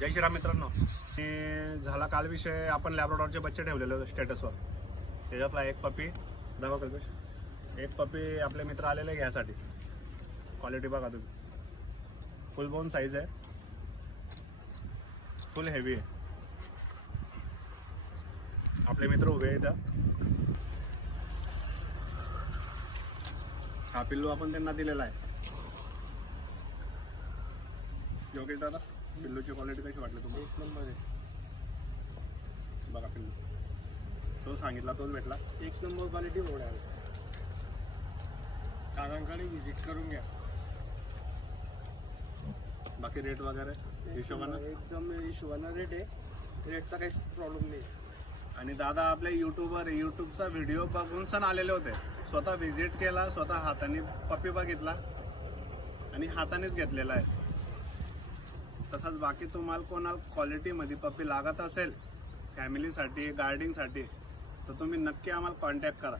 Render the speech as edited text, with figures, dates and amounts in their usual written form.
जय श्रीराम मित्रांनो. झाला काल विषय, आपण लॅब्राडॉरचे बच्चे ठेवलेले होते स्टेटसवर. त्याच्यातला एक पपी दाखवा कल्पेश. एक पपी आपले मित्र आलेले घ्यायसाठी. क्वालिटी बघा तुम्ही, फुल बोन साईज आहे, फुल हेवी आहे. आपले मित्र उभे आहेत इथं. हा पिल्लू आपण त्यांना दिलेला आहे. योगेश दादा, पिल्लूची क्वालिटी कशी वाटली तुम्हाला? एक नंबर आहे. बघा पिल्लू, तो सांगितला तोच भेटला. एक नंबर क्वालिटी मोड आहे. दादांकडे व्हिजिट करून घ्या. बाकी रेट वगैरे हिशोबानं एकदम हिशोबानं रेट आहे. रेटचा काहीच प्रॉब्लेम नाही. आणि दादा आपल्या यूट्यूबचा व्हिडिओ बघून सण आलेले होते. स्वतः व्हिजिट केला, स्वतः हाताने पप्पी बघितला आणि हातानेच घेतलेला आहे. तसंच बाकी तुम्हाला कोणाला क्वालिटीमध्ये पप्पी लागत असेल फॅमिलीसाठी, गार्डिंगसाठी, तर तुम्ही नक्की आम्हाला कॉन्टॅक्ट करा.